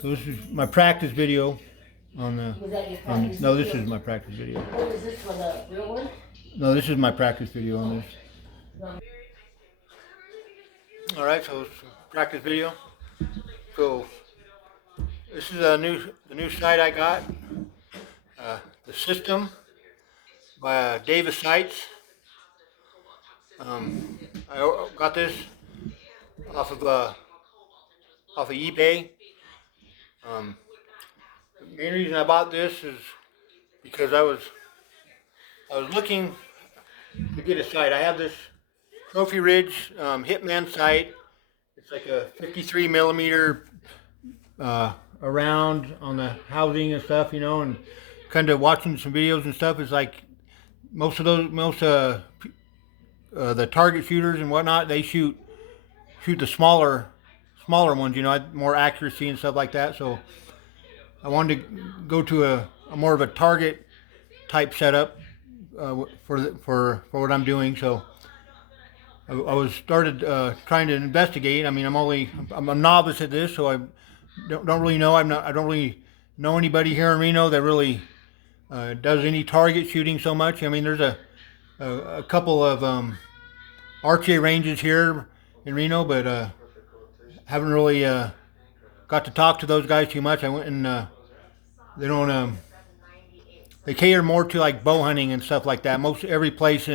So this is my practice video on the. Was that your practice No, video? this is my practice video. What is this one, the real one? No, this is my practice video on this. No. All right, so it's a practice video. So this is the new site I got. The System by Davis Sights. I got this off of eBay. The main reason I bought this is because I was looking to get a sight. I have this Trophy Ridge Hitman sight. It's like a 53 millimeter around on the housing and stuff, you know, and kind of watching some videos and stuff. It's like most the target shooters and whatnot, they shoot the smaller ones, you know, more accuracy and stuff like that. So I wanted to go to a more of a target type setup for what I'm doing. So I was started trying to investigate. I mean, I'm a novice at this, so I don't really know. I don't really know anybody here in Reno that really does any target shooting so much. I mean, there's a couple of archery ranges here in Reno, but haven't really got to talk to those guys too much. I went and they don't. They cater more to like bow hunting and stuff like that. Most every place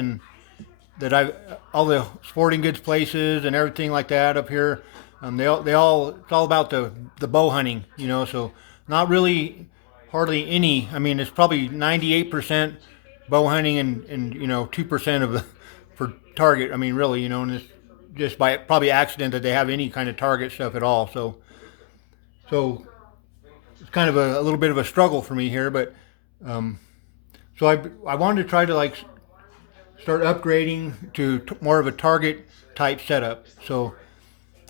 all the sporting goods places and everything like that up here, it's all about the bow hunting, you know. So not really hardly any. I mean, it's probably 98% bow hunting and you know 2% of the for target. I mean, really, you know, and it's just by probably accident that they have any kind of target stuff at all. So it's kind of a little bit of a struggle for me here, but so I wanted to try to like start upgrading to more of a target type setup. So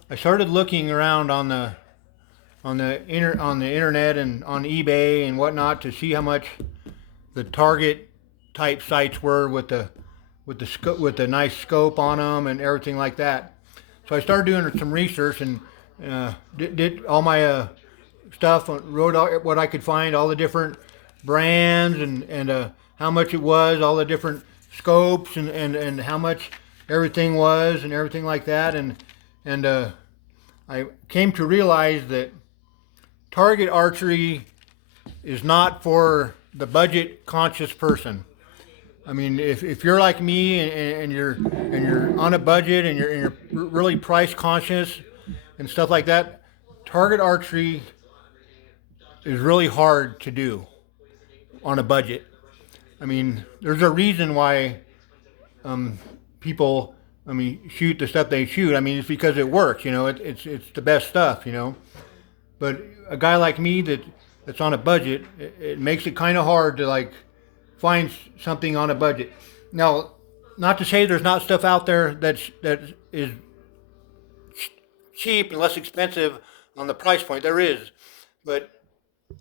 I started looking around on the internet and on eBay and whatnot to see how much the target type sights were with the nice scope on them and everything like that. So I started doing some research and did all my stuff, wrote out what I could find, all the different brands and how much it was, all the different scopes and how much everything was and everything like that, and I came to realize that target archery is not for the budget conscious person. I mean, if you're like me and you're on a budget and you're really price conscious and stuff like that, target archery is really hard to do on a budget. I mean, there's a reason why people, I mean, shoot the stuff they shoot. I mean, it's because it works, you know. It's the best stuff, you know. But a guy like me that's on a budget, it makes it kind of hard to like find something on a budget. Now, not to say there's not stuff out there that is cheap and less expensive on the price point. There is, but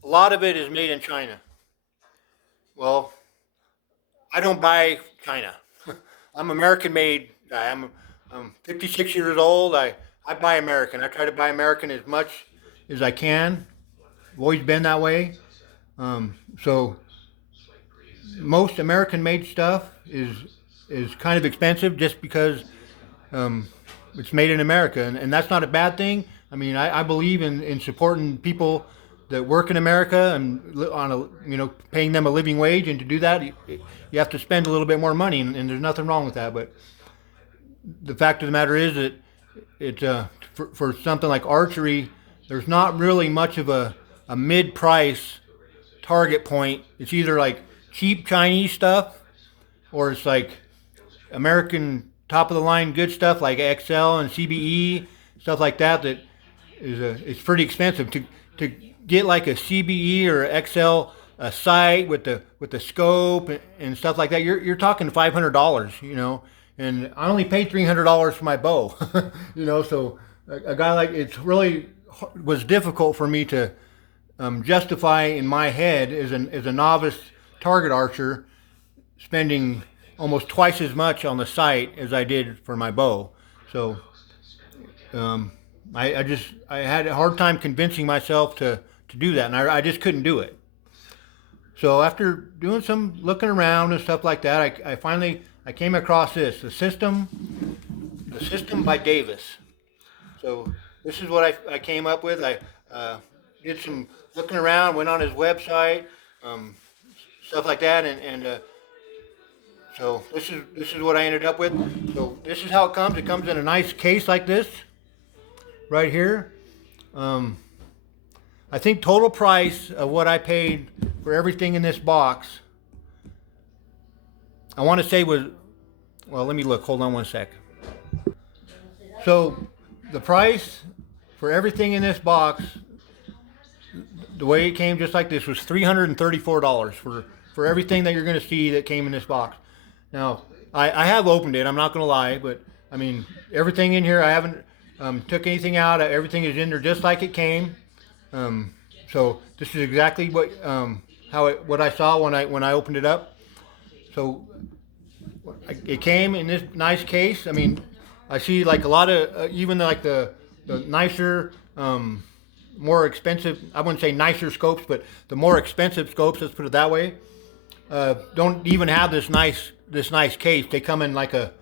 a lot of it is made in China. Well, I don't buy China. I'm American made. I'm 56 years old. I buy American. I try to buy American as much as I can. I've always been that way. So most American made stuff is kind of expensive just because it's made in America, and that's not a bad thing. I mean, I believe in supporting people that work in America and paying them a living wage, and to do that you have to spend a little bit more money, and there's nothing wrong with that. But the fact of the matter is that for something like archery, there's not really much of a mid-price target point. It's either like cheap Chinese stuff, or it's like American top of the line good stuff like XL and CBE, stuff like that. That is it's pretty expensive to get like a CBE or XL a sight with the scope and stuff like that. You're talking $500, you know, and I only paid $300 for my bow, you know. So a guy like it's really was difficult for me to justify in my head as a novice target archer spending almost twice as much on the sight as I did for my bow. So I had a hard time convincing myself to do that, and I just couldn't do it. So after doing some looking around and stuff like that, I finally came across this, the system by Davis. So this is what I came up with. I did some looking around, went on his website, stuff like that, and so this is what I ended up with. So this is how it comes. It comes in a nice case like this, right here. I think total price of what I paid for everything in this box, I want to say was, well, let me look. Hold on one sec. So the price for everything in this box, the way it came just like this, was $334 for everything that you're going to see that came in this box. Now, I have opened it, I'm not going to lie, but I mean, everything in here, I haven't took anything out. Everything is in there just like it came. So this is exactly what what I saw when I opened it up. So it came in this nice case. I mean, I see like a lot of even like the nicer, more expensive. I wouldn't say nicer scopes, but the more expensive scopes. Let's put it that way. Don't even have this nice case. They come in like a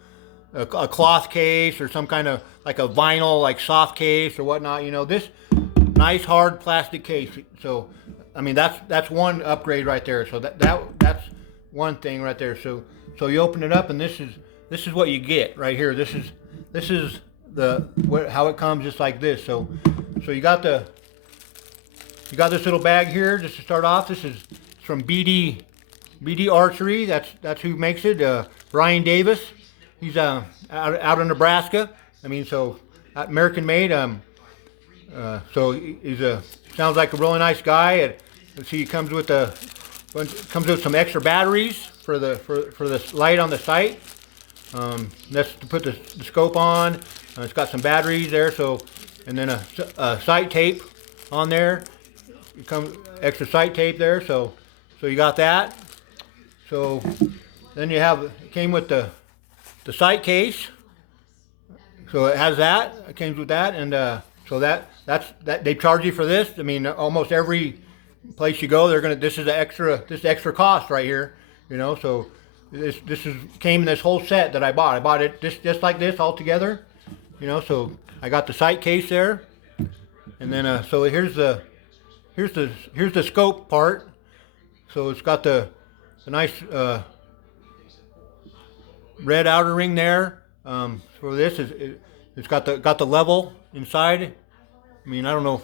cloth case or some kind of like a vinyl, like soft case or whatnot. You know, this nice hard plastic case. So I mean, that's one upgrade right there. So that's one thing right there. So you open it up, and this is what you get right here. This is how it comes, just like this. So you got this little bag here just to start off. This is from B-D Archery. That's who makes it. Brian Davis. He's out of Nebraska. I mean, so American made. So he's sounds like a really nice guy. Let's see, he comes with some extra batteries for the light on the sight. That's to put the scope on. It's got some batteries there. So, and then a sight tape on there. It comes extra sight tape there. So you got that. So then it came with the sight case. So it has that. It came with that, and so that's they charge you for this. I mean, almost every place you go, this is extra cost right here. You know, so this came in this whole set that I bought. I bought it just like this all together. You know, so I got the sight case there, and then so here's the scope part. So it's got the nice red outer ring there. For this it's got the level inside. I mean, I don't know,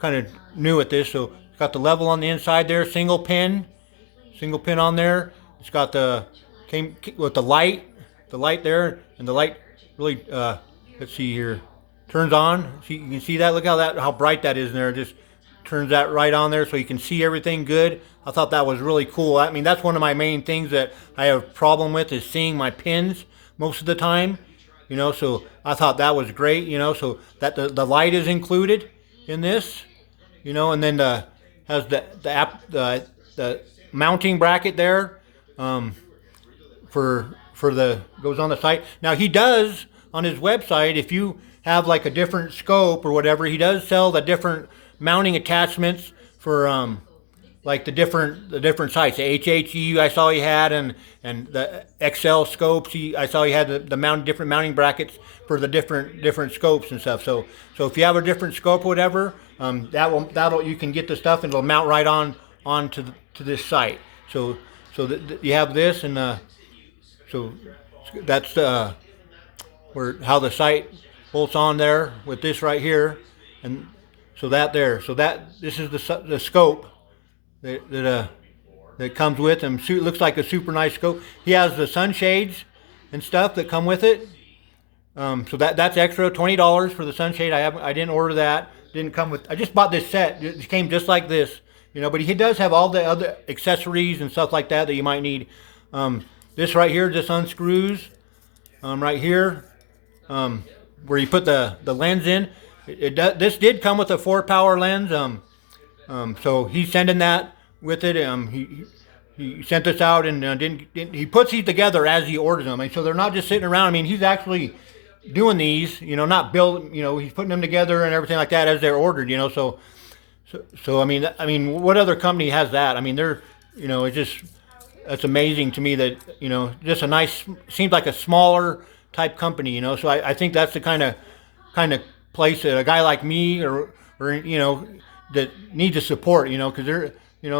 kind of new at this. So it's got the level on the inside there, single pin on there. It's got came with the light there, and the light really, let's see here, turns on. See, you can see that. Look how bright that is in there. It just turns that right on there, so you can see everything good. I thought that was really cool. I mean, that's one of my main things that I have a problem with, is seeing my pins most of the time. You know, so I thought that was great. You know, so that the light is included in this. You know, and then has the mounting bracket there for the goes on the site. Now he does on his website, if you have like a different scope or whatever, he does sell the different mounting attachments for like the different sites. The HHE I saw he had, and the XL scopes I saw he had the different mounting brackets for the different scopes and stuff. So if you have a different scope or whatever, that'll you can get the stuff and it'll mount right onto this site. So you have this, and so that's how the site bolts on there with this right here, and so this is the scope that comes with him. Looks like a super nice scope. He has the sunshades and stuff that come with it. So that's extra $20 for the sunshade. I didn't order that. Didn't come with. I just bought this set. It came just like this, you know. But he does have all the other accessories and stuff like that you might need. This right here just unscrews. Right here, where you put the lens in. This did come with a 4-power lens. So he's sending that with it. He sent this out, and he puts these together as he orders them. And so they're not just sitting around. I mean, he's actually doing these, you know, not build, you know, he's putting them together and everything like that as they're ordered, you know. So I mean, what other company has that? I mean, they're, you know, it's amazing to me that, you know, just a nice, seems like a smaller type company, you know. So I think that's the kind of place that a guy like me or you know that needs to support, you know, because they're you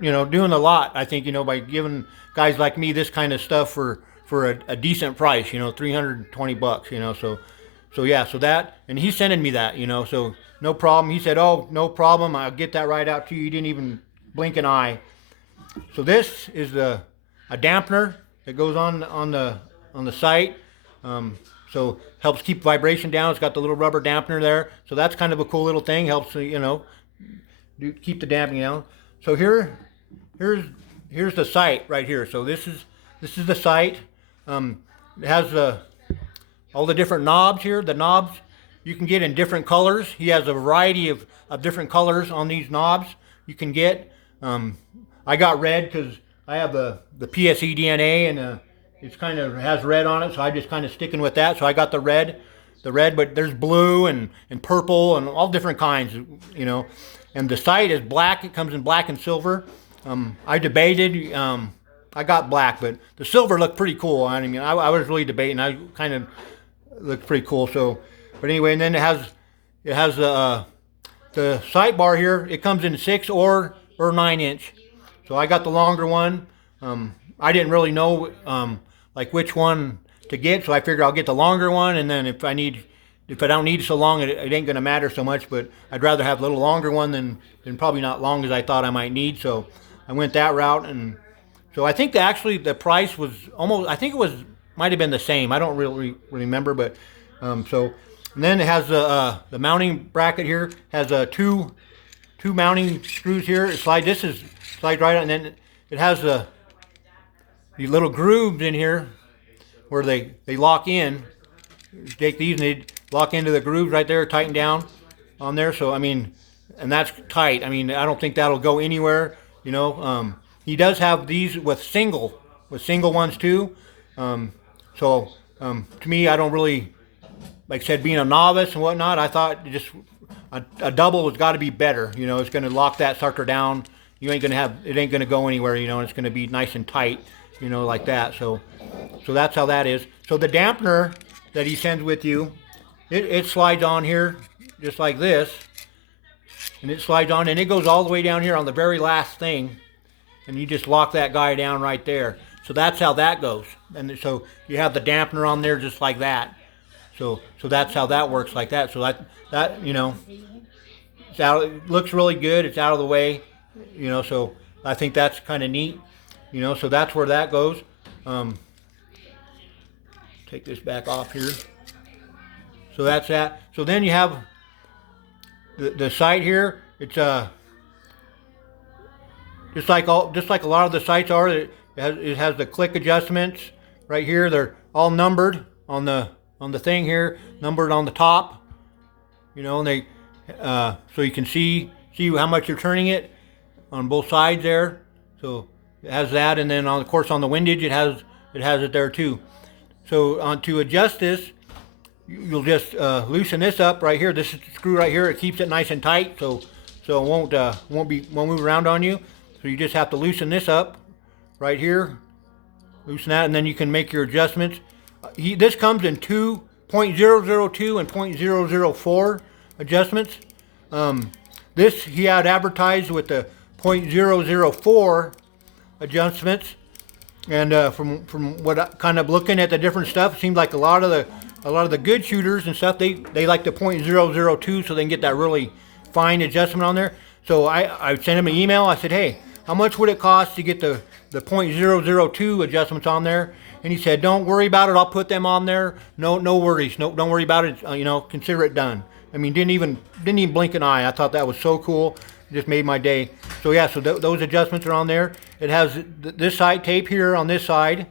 know doing a lot. I think, you know, by giving guys like me this kind of stuff for a decent price, you know, $320, you know. So yeah, so that, and he's sending me that, you know, so no problem. He said, oh, no problem, I'll get that right out to you. He didn't even blink an eye. So this is a dampener that goes on the sight. So helps keep vibration down. It's got the little rubber dampener there. So that's kind of a cool little thing. Helps, you know, keep the dampening down. So here's the sight right here. So this is the sight. It has all the different knobs here. The knobs you can get in different colors. He has a variety of different colors on these knobs you can get. I got red because I have the PSE DNA, and it's kind of has red on it, so I'm just kind of sticking with that. So I got the red, but there's blue and purple and all different kinds, you know. And the sight is black. It comes in black and silver. I debated. I got black, but the silver looked pretty cool. I mean, I was really debating. I kind of looked pretty cool. So, but anyway, and then it has the sight bar here. It comes in 6 or 9 inch. So I got the longer one. I didn't really know like which one to get, so I figured I'll get the longer one, and then if I don't need it so long, it ain't gonna matter so much. But I'd rather have a little longer one than probably not long as I thought I might need. So I went that route, and so I think actually the price was almost, I think it might have been the same. I don't really remember, but so, and then it has the mounting bracket here. Has two mounting screws here. This slides right on, and then it has these little grooves in here where they lock in. You take these and they lock into the grooves right there, tighten down on there. So I mean, and that's tight. I mean, I don't think that'll go anywhere. You know, he does have these with single ones too. To me, I don't really, like I said, being a novice and whatnot, I thought just a double has got to be better. You know, it's going to lock that sucker down. You ain't gonna have, it ain't gonna go anywhere, you know, and it's gonna be nice and tight, you know, like that. So that's how that is. So the dampener that he sends with you, it slides on here just like this, and it slides on, and it goes all the way down here on the very last thing, and you just lock that guy down right there. So that's how that goes. And so you have the dampener on there just like that. So that's how that works, like that. So that you know, it looks really good. It's out of the way. You know, so I think that's kind of neat. You know, so that's where that goes. Take this back off here. So that's that. So then you have the sight here. It's just like a lot of the sights are. It has the click adjustments right here. They're all numbered on the thing here, numbered on the top. You know, and they so you can see how much you're turning it on both sides there. So it has that, and then of course on the windage it has it there too. So to adjust this, you'll just loosen this up right here. This screw right here, it keeps it nice and tight, so it won't move around on you. So you just have to loosen this up right here, loosen that, and then you can make your adjustments. This comes in 2.002 and 0.004 adjustments. This he had advertised with the 0.004 adjustments, and from what I, kind of looking at the different stuff, it seems like a lot of the good shooters and stuff, they like the 0.002 so they can get that really fine adjustment on there. So I sent him an email. I said, hey, how much would it cost to get the 0.002 adjustments on there? And he said, don't worry about it. I'll put them on there. No worries. No, don't worry about it. You know, consider it done. I mean, didn't even blink an eye. I thought that was so cool. It just made my day. So yeah, so those adjustments are on there. It has this side tape here on this side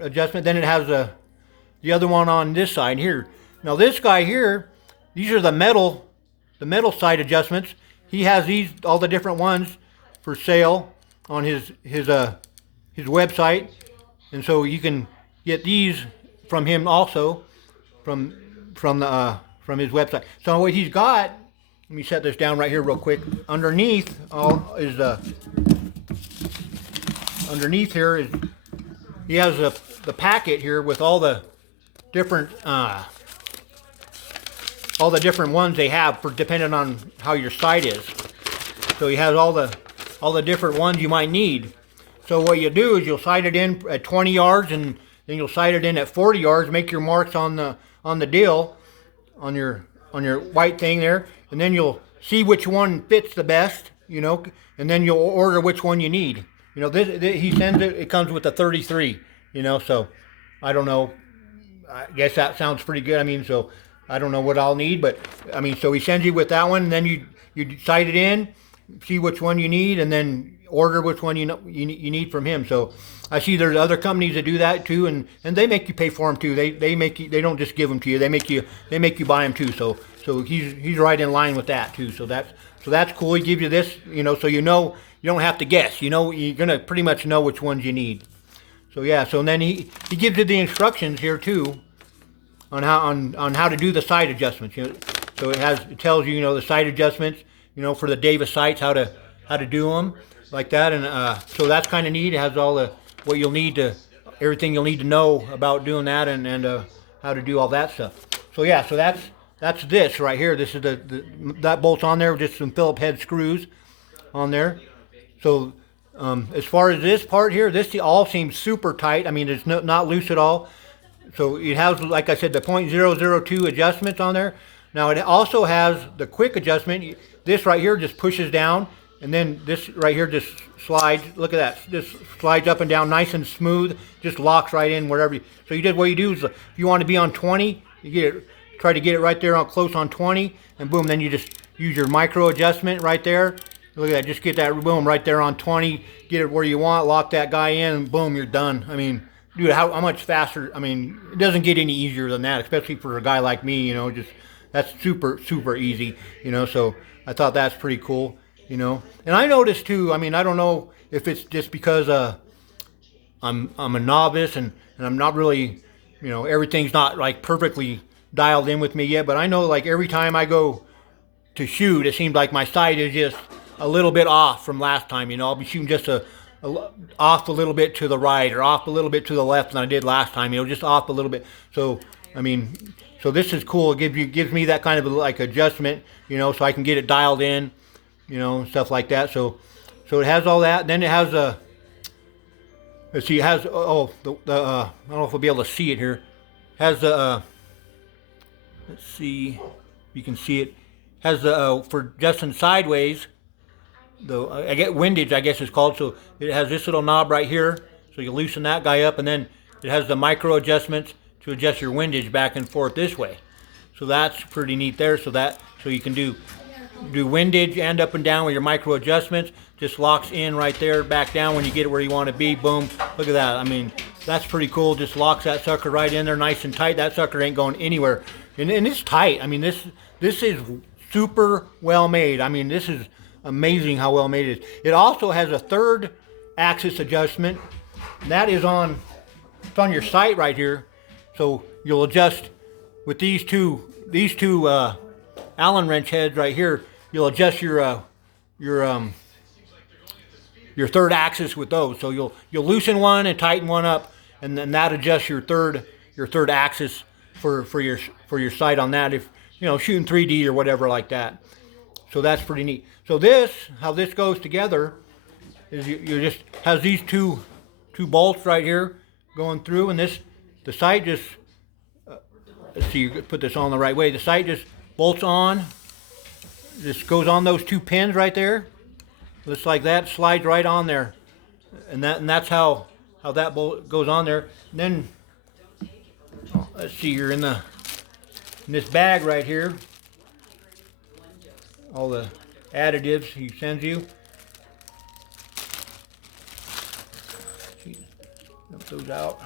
adjustment. Then it has the other one on this side here. Now this guy here, these are the metal side adjustments. He has these, all the different ones for sale on his website, and so you can get these from him also, from his website. So what he's got, let me set this down right here real quick. Underneath underneath here is he has the packet here with all the different ones they have for depending on how your sight is. So he has all the different ones you might need. So what you do is you'll sight it in at 20 yards, and then you'll sight it in at 40 yards. Make your marks on the deal, on your white thing there, and then you'll see which one fits the best, and then you'll order which one you need. This he sends it. It comes with a 33. So I don't know. I guess that sounds pretty good. I mean, so I don't know what I'll need, but I mean, so he sends you with that one, and then you sight it in, see which one you need, and then order which one you need from him. So I see there's other companies that do that too, and they make you pay for them too. They make you, they don't just give them to you. They make you buy them too. So he's right in line with that too. So that's cool. He gives you this, so you don't have to guess. You're gonna pretty much know which ones you need. So yeah. So then he gives you the instructions here too on how to do the sight adjustments. So it tells you the sight adjustments. For the Davis sights, how to do them like that, and so that's kind of neat. It has all what you'll need everything you'll need to know about doing that, and how to do all that stuff. So yeah, so that's this right here. This is that bolt's on there, just some Phillips head screws on there. So as far as this part here, this all seems super tight. I mean, it's not loose at all. So it has, like I said, the .002 adjustments on there. Now it also has the quick adjustment. This right here just pushes down, and then this right here just slides. Look at that, just slides up and down, nice and smooth. Just locks right in wherever. So what you do is, if you want to be on 20, you try to get it right there on close on 20, and boom, then you just use your micro adjustment right there. Look at that, just get that boom right there on 20. Get it where you want, lock that guy in, and boom, you're done. I mean, dude, how much faster? I mean, it doesn't get any easier than that, especially for a guy like me. Just that's super easy. So I thought that's pretty cool. And I noticed too. I mean, I don't know if it's just because I'm a novice and I'm not really, everything's not like perfectly dialed in with me yet. But I know, like, every time I go to shoot, it seems like my sight is just a little bit off from last time. I'll be shooting just off a little bit to the right or off a little bit to the left than I did last time. Just off a little bit. So I mean, so this is cool. It gives me that kind of like adjustment, so I can get it dialed in, stuff like that. So it has all that. Then it has let's see, it has I don't know if we'll be able to see it here. It has the let's see if you can see it. Has the for adjusting sideways. I get windage, I guess it's called. So it has this little knob right here, so you loosen that guy up, and then it has the micro adjustments to adjust your windage back and forth this way. So that's pretty neat there. So you can do windage and up and down with your micro adjustments. Just locks in right there, back down when you get it where you want to be. Boom! Look at that. I mean, that's pretty cool. Just locks that sucker right in there, nice and tight. That sucker ain't going anywhere, and it's tight. I mean, this is super well made. I mean, this is amazing how well made it is. It also has a third axis adjustment. That is on your sight right here. So you'll adjust with these two Allen wrench heads right here. You'll adjust your third axis with those. So you'll loosen one and tighten one up, and then that adjusts your third axis for your sight on that. If shooting 3D or whatever like that. So that's pretty neat. So how this goes together is you just has these two bolts right here going through, and the sight just let's see, you put this on the right way. The sight just bolts on, just goes on those two pins right there. Looks like that, slides right on there, and that's how that bolt goes on there. And then let's see, you're in this bag right here. All the additives he sends you. Dump those out.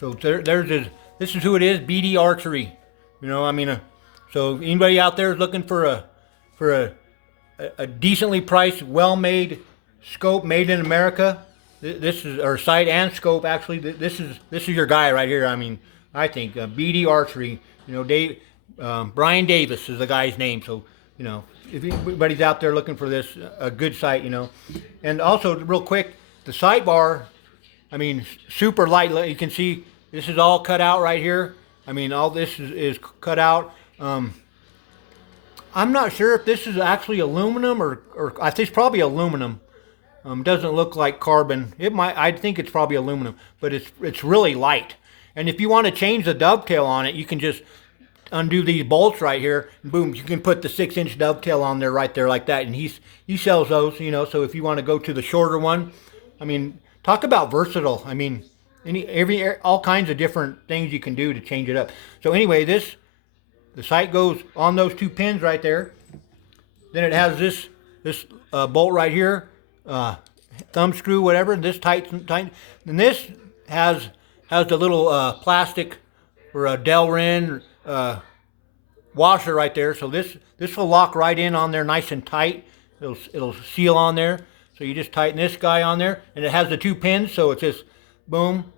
So this is who it is, B-D Archery. So anybody out there is looking for a decently priced, well-made scope made in America. This is our sight and scope actually. This is your guy right here. I mean, I think B-D Archery. You know, Brian Davis is the guy's name. So you know, if anybody's out there looking for this, a good sight. You know, and also real quick, the sight bar. I mean, super light. You can see this is all cut out right here. I mean, all this is cut out. I'm not sure if this is actually aluminum or I think it's probably aluminum. Doesn't look like carbon. It might. I think it's probably aluminum, but it's really light. And if you want to change the dovetail on it, you can just undo these bolts right here. And boom, you can put the 6-inch dovetail on there right there like that. And he sells those, you know. So if you want to go to the shorter one, I mean, talk about versatile. I mean, all kinds of different things you can do to change it up. So anyway, the sight goes on those 2 pins right there. Then it has this bolt right here. Thumb screw, whatever, and this tight, and this has the little plastic or a Delrin washer right there. So this will lock right in on there, nice and tight. It'll seal on there. So you just tighten this guy on there, and it has the 2 pins. So it's just boom,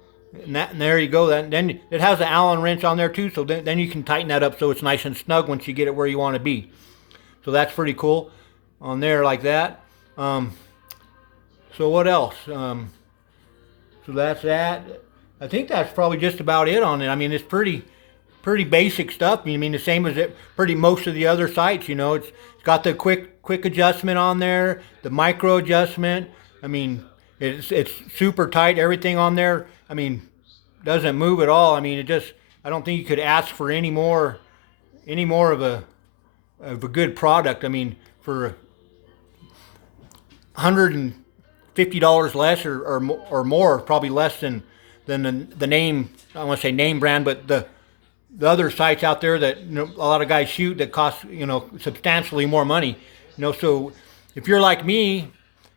and there you go. Then it has an Allen wrench on there too. So then you can tighten that up so it's nice and snug once you get it where you want to be. So that's pretty cool on there like that. So what else? So that's that. I think that's probably just about it on it. I mean, it's pretty basic stuff. I mean, the same as most of the other sites. You know, it's got the quick adjustment on there, the micro adjustment. I mean, it's super tight. Everything on there, I mean, doesn't move at all. I mean, I don't think you could ask for any more of a good product. I mean, for $150 less or more, probably less than the name. I want to say name brand, but the other sites out there that a lot of guys shoot that cost substantially more money. So if you're like me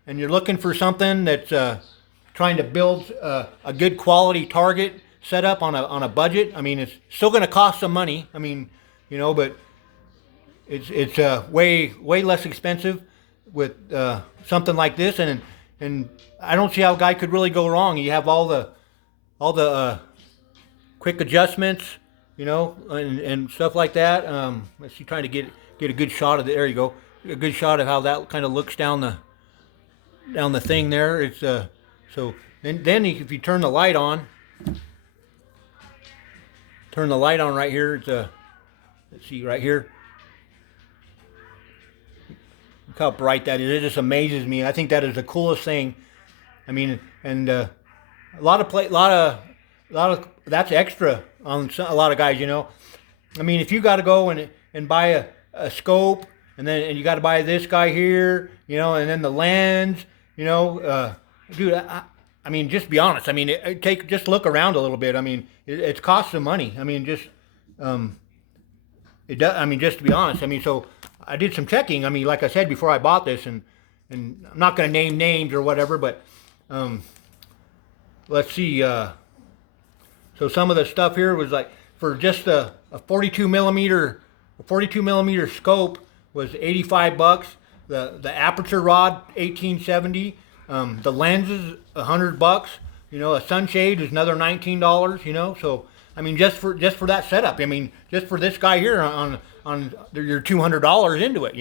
and you're looking for something that's trying to build a good quality target setup on a budget, I mean, it's still going to cost some money. I mean, but it's way less expensive with something like this, and I don't see how a guy could really go wrong. You have all the quick adjustments, and stuff like that. Let's see, trying to get a good shot of it. There you go, a good shot of how that kind of looks down the thing there. It's so then if you turn the light on right here. It's let's see right here. Look how bright that is. It just amazes me. I think that is the coolest thing. I mean, and a lot of that's extra on a lot of guys. I mean, if you got to go and buy a scope, and you got to buy this guy here, and then the lens, dude. I mean, just be honest. I mean, just look around a little bit. I mean, it costs some money. I mean, just it does. I mean, just to be honest. I mean, so I did some checking. I mean, like I said before I bought this, and I'm not going to name names or whatever, but let's see. So some of the stuff here was like for just a 42 millimeter scope was $85. The aperture rod $18.70. The lenses $100. A sunshade is another $19. So I mean, just for that setup. I mean, just for this guy here on your $200 into it.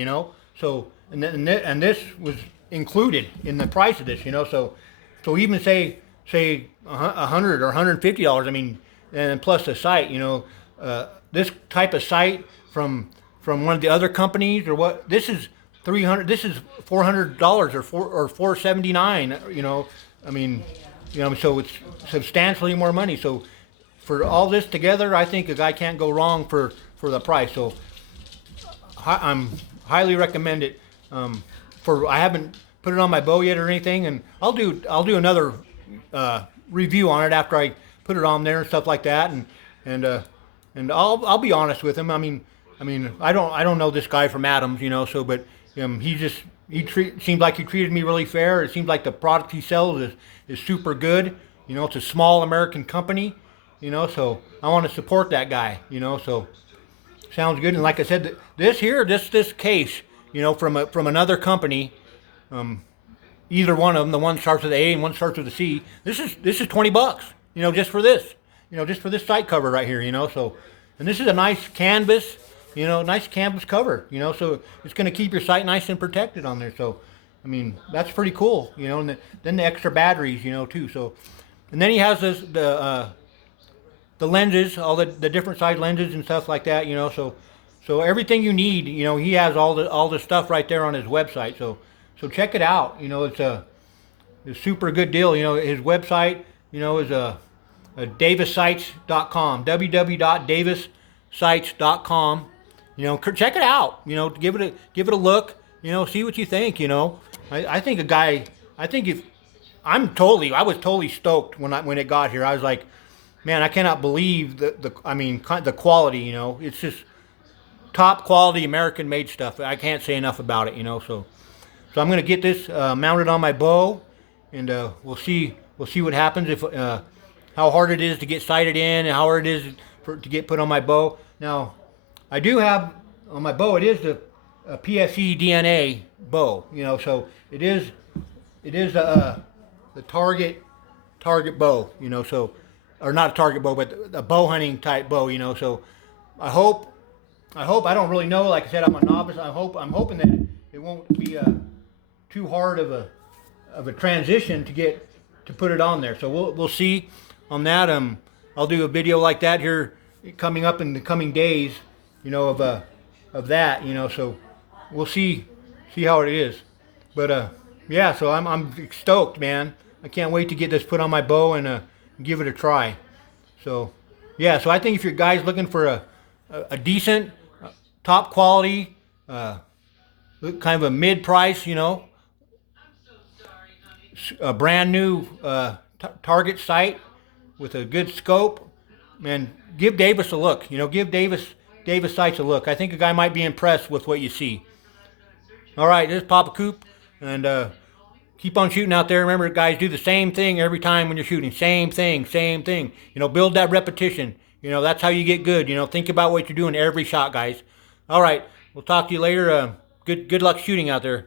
So and this was included in the price of this. So even say $100 or $150. I mean, and plus the sight. This type of sight from one of the other companies or what? This is $300. This is $400 or $479. I mean, so it's substantially more money. So for all this together, I think a guy can't go wrong for the price. So I'm highly recommend it. I haven't put it on my bow yet or anything, and I'll do another review on it after I put it on there and stuff like that. And I'll be honest with him. I mean I don't know this guy from Adams, So but he seems like he treated me really fair. It seems like the product he sells is super good. It's a small American company. So I want to support that guy. So sounds good. And like I said, this case, from another company, either one of them, the one starts with A and one starts with a C. This is $20, just for this. just for this sight cover right here, so, and this is a nice canvas, nice canvas cover, so it's going to keep your sight nice and protected on there. So, I mean, that's pretty cool, and then the extra batteries, too. So, and then he has the lenses, all the different size lenses and stuff like that, so everything you need, he has all the stuff right there on his website. So check it out. It's a super good deal. His website, is davissights.com, www.davissights.com. Check it out. Give it a look. See what you think. I think I was totally stoked when it got here. I was like, man, I cannot believe the quality. It's just top quality American made stuff. I can't say enough about it. So I'm gonna get this mounted on my bow, and we'll see what happens, if how hard it is to get sighted in and how hard it is to get put on my bow. Now, I do have on my bow, it is a PSE DNA bow, so it is the target bow, so, or not a target bow, but a bow hunting type bow, so I hope, I don't really know, like I said, I'm a novice. I'm hoping that it won't be too hard of a transition to put it on there. So we'll see on that. I'll do a video like that here coming up in the coming days, of that, so we'll see how it is. But yeah, so I'm stoked, man. I can't wait to get this put on my bow and give it a try. So yeah, so I think if you're guys looking for a decent, top quality, kind of a mid price, a brand new target sight with a good scope, man, give Davis a look. Give Davis Sights a look. I think a guy might be impressed with what you see. All right, this is Papacoop, and keep on shooting out there. Remember, guys, do the same thing every time when you're shooting. Same thing. Build that repetition. That's how you get good. Think about what you're doing every shot, guys. All right, we'll talk to you later. Good luck shooting out there.